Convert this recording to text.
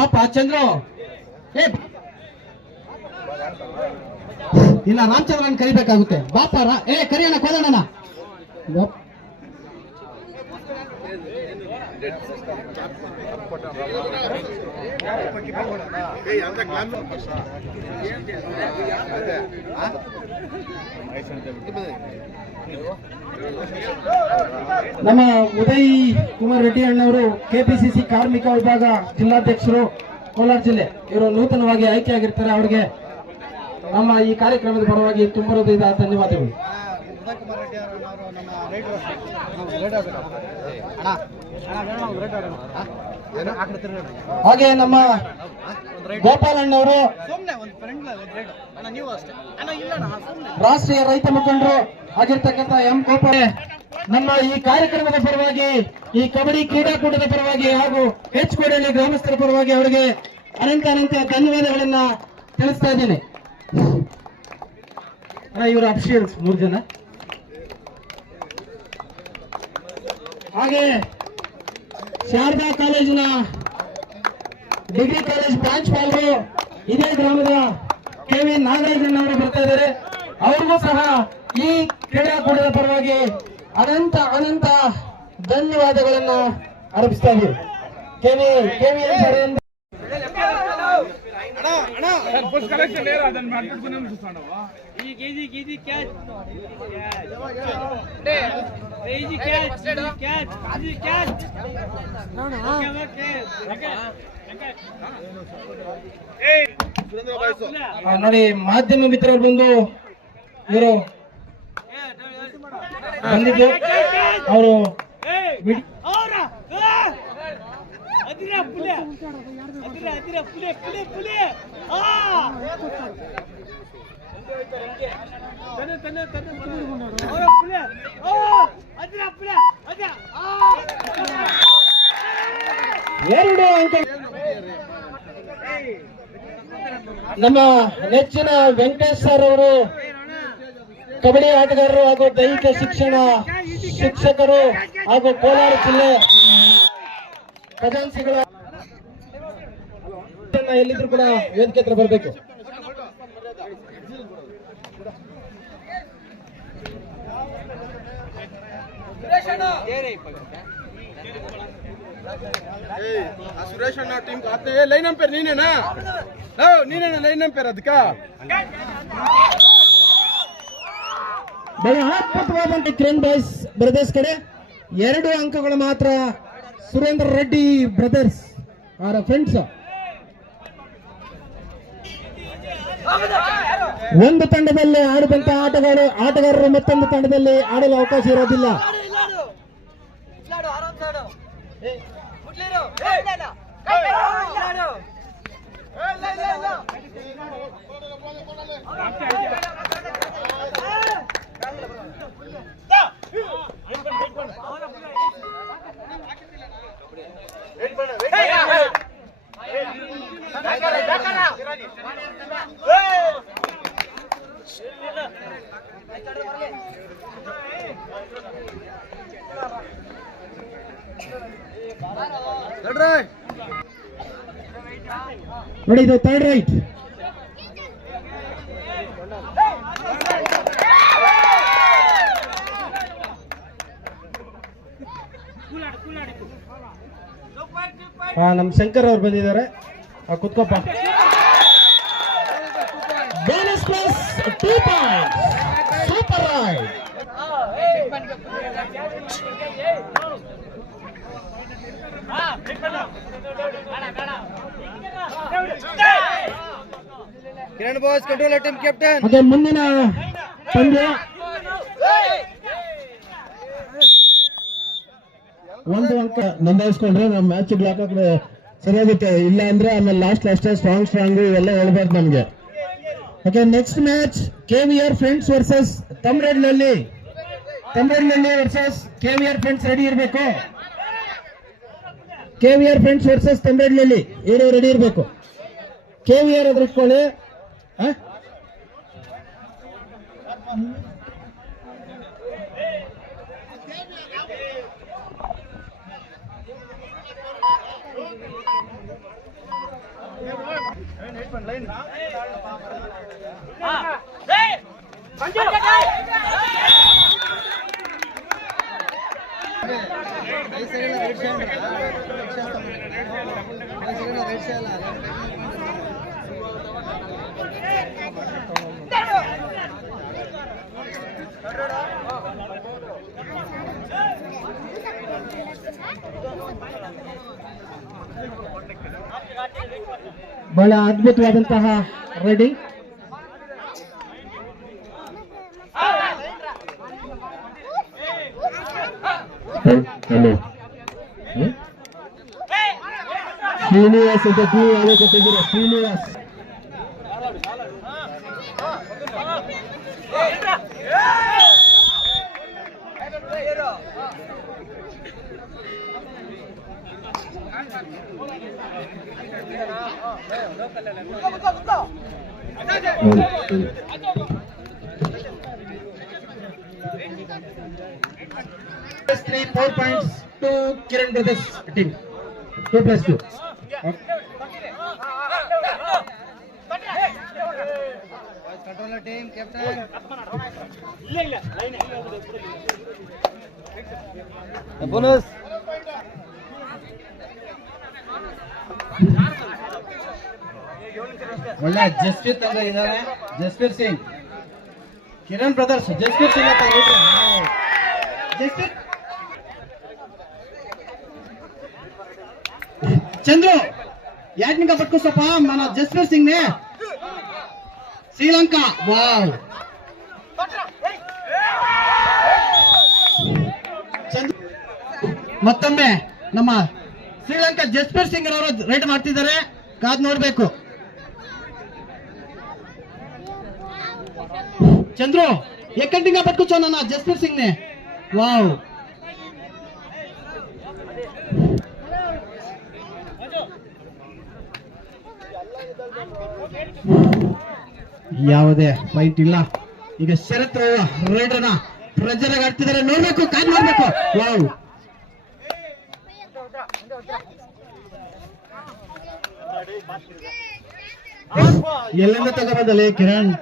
ಪಾಪ ಚಂದ್ರು ಇಲ್ಲ ರಾಮಚಂದ್ರನ್ ಕರಿಬೇಕಾಗುತ್ತೆ ಬಾಪ ಕರಿಯೋಣ ಕೋದಣ್ಣ ನಮ್ಮ ಉದಯ್ ಕುಮಾರ್ ರೆಡ್ಡಿ ಅಣ್ಣವರು ಕೆಪಿಸಿಸಿ ಕಾರ್ಮಿಕ ವಿಭಾಗ ಜಿಲ್ಲಾಧ್ಯಕ್ಷರು ಕೋಲಾರ ಜಿಲ್ಲೆ. ಇವರು ನೂತನವಾಗಿ ಆಯ್ಕೆಯಾಗಿರ್ತಾರೆ. ಅವರಿಗೆ ನಮ್ಮ ಈ ಕಾರ್ಯಕ್ರಮದ ಪರವಾಗಿ ತುಂಬ ಹೃದಯದ ಧನ್ಯವಾದಗಳು. ಹಾಗೆ ನಮ್ಮ ಗೋಪಾಲಣ್ಣವರು ರಾಷ್ಟ್ರೀಯ ರೈತ ಮುಖಂಡರು ಆಗಿರ್ತಕ್ಕಂಥ ಎಂ ಗೋಪಾಲ ನಮ್ಮ ಈ ಕಾರ್ಯಕ್ರಮದ ಪರವಾಗಿ, ಈ ಕಬಡ್ಡಿ ಕ್ರೀಡಾಕೂಟದ ಪರವಾಗಿ ಹಾಗೂ ಹೆಚ್ಕೋಡಳ್ಳಿ ಗ್ರಾಮಸ್ಥರ ಪರವಾಗಿ ಅವರಿಗೆ ಅನಂತ ಧನ್ಯವಾದಗಳನ್ನ ತಿಳಿಸ್ತಾ ಇದ್ದೇನೆ. ಇವರು ಅಫಿಷಿಯಲ್ಸ್ 3 ಜನ. ಹಾಗೆ ಶಾರದಾ ಕಾಲೇಜಿನ ಡಿಗ್ರಿ ಕಾಲೇಜ್ ಪ್ರಾಂಶುಪಾಲರು ಇದೇ ಗ್ರಾಮದ ಕೆ.ವಿ. ನಾಗರಾಜಣ್ಣವರು ಬರ್ತಾ ಇದ್ದಾರೆ. ಅವ್ರಿಗೂ ಸಹ ಈ ಕ್ರೀಡಾಕೂಟದ ಪರವಾಗಿ ಅನಂತ ಧನ್ಯವಾದಗಳನ್ನ ಅರ್ಪಿಸ್ತಾ ಇದ್ದೀವಿ. ಕೆ.ವಿ. ನೋಡಿ ಮಾಧ್ಯಮ ಮಿತ್ರರು ಬಂದು ಇವರು ಬಂದಿದ್ದು ಅವರು ಎರಡು ಅಂಕ ನಮ್ಮ ನೆಚ್ಚಿನ ವೆಂಕಟೇಶ್ ಸರ್ ಅವರು ಕಬಡ್ಡಿ ಆಟಗಾರರು ಹಾಗೂ ದೈಹಿಕ ಶಿಕ್ಷಣ ಶಿಕ್ಷಕರು ಹಾಗೂ ಕೋಲಾರ ಜಿಲ್ಲೆ ಖಜಾನ್ಸಿಗಳ ಎಲ್ಲಿದ್ರು ಕೂಡ ವೇದಿಕೆ ಹತ್ರ ಬರಬೇಕು. ಸುರೇಶ್ ಅಣ್ಣ ಟೀಮ್ ಲೈನ್ ಅಂಪೇರ್ ನೀನೇನಾ ಲೈನ್ ಅಂಪೇರ್ ಅದಕ್ಕ ಬಹಳ ಅದ್ಭುತವಾದಂತ ಕಿರಣ್ ಬಾಯ್ಸ್ ಬ್ರದರ್ಸ್ ಕಡೆ 2 ಅಂಕಗಳು ಮಾತ್ರ. ಸುರೇಂದ್ರ ರೆಡ್ಡಿ ಬ್ರದರ್ಸ್ ಅವರ ಫ್ರೆಂಡ್ಸ್. ಒಂದು ತಂಡದಲ್ಲಿ ಆಡುವಂತ ಆಟಗಾರರು ಮತ್ತೊಂದು ತಂಡದಲ್ಲಿ ಆಡಲು ಅವಕಾಶ ಇರೋದಿಲ್ಲ. ನೋಡಿ ಇದು ಥರ್ಡ್ ರೈಟ್. ನಮ್ಮ ಶಂಕರ್ ಅವ್ರು ಬಂದಿದ್ದಾರೆ. ಕುತ್ಕೋಪ್ಪ. Bonus plus 2 points. Super right. Kiran boys control team captain. ಅದೇ ಮುಂದಿನ ಪಂದ್ಯ ಒಂದು ಅಂಕ ನೋಂದಾಯಿಸ್ಕೊಂಡ್ರೆ ನಮ್ಮ ಮ್ಯಾಚ್ ಬ್ಲಾಕ್ ಹಾಕಿದ್ರೆ ಸರಿಯಾಗುತ್ತೆ. ಇಲ್ಲ ಅಂದ್ರೆ ಆಮೇಲೆ ಲಾಸ್ಟ್ ಸ್ಟ್ರಾಂಗ್ ಇವೆಲ್ಲ ಹೇಳ್ಬಾರ್ದು ನಮ್ಗೆ. Okay, next match KVR friends versus ತಮ್ರೇಡ್ನಲ್ಲಿ ವರ್ಸಸ್ KVR ಫ್ರೆಂಡ್ಸ್. ರೆಡಿ ಇರಬೇಕು. KVR ಫ್ರೆಂಡ್ಸ್ ವರ್ಸಸ್ ತಮ್ರೇಡ್ನಲ್ಲಿ ಇವರು ರೆಡಿ ಇರಬೇಕು. KVR ಅದ್ರ ಇಟ್ಕೊಳ್ಳಿ. ಬಹಳ ಅದ್ಭುತವಾದಂತಹ ರೈಡಿಂಗ್. ಹಲೋ ಶ್ರೀನಿವಾಸ್ ಅಂತ ಟೂ ಯಾವಾಗ ಕೊಟ್ಟಿದ್ದೀರಾ? Srinivas +3 4 points to Kiran Brothers team. 2+2. Controller team, captain. Bonus. ಒಳ್ಳೆ ಜಸ್ಪ್ರೀತ್ ಅಂತ ಇದ್ದಾರೆ. ಜಸ್ಪ್ರೀತ್ ಸಿಂಗ್, ಕಿರಣ್ ಬ್ರದರ್ಸ್, ಜಸ್ಪ್ರೀತ್ ಸಿಂಗ್ ಅಂತ ಜಸ್ಪ್ರೀತ್. చంద్రు యాడ్నిగా పట్టుకొస్తాపా మన జస్ప్రీత్ సింగ్ ని. శ్రీలంక వావ్. ಮತ್ತೊಮ್ಮೆ ನಮ್ಮ ಶ್ರೀಲಂಕಾ ಜಸ್ಪ್ರೀತ್ ಸಿಂಗ್ ಅವರು ರೈಡ್ ಮಾಡ್ತಿದ್ದಾರೆ, ಕಾದ್ ನೋಡ್ಬೇಕು. ಚಂದ್ರು ಎಕ್ಕಂಟಿಂಗ ಪಟ್ಕುಚ್ಚೋ ನನ್ನ ಜಸ್ಪ್ರೀತ್ ಸಿಂಗ್ ನೆ. ವಾವ್. ಯಾವುದೇ ಫೈಟ್ ಇಲ್ಲ. ಈಗ ಶರತ್ ರೈಡರ್ನ ಪ್ರೆಜರ್ ಆಡ್ತಿದ್ದಾರೆ, ನೋಡ್ಬೇಕು, ಕಾದ್ ನೋಡ್ಬೇಕು. ವಾವ್. ಎಲ್ಲಿಂದ ತಗೋಬಂದಲ್ಲಿ ಕಿರಣ್?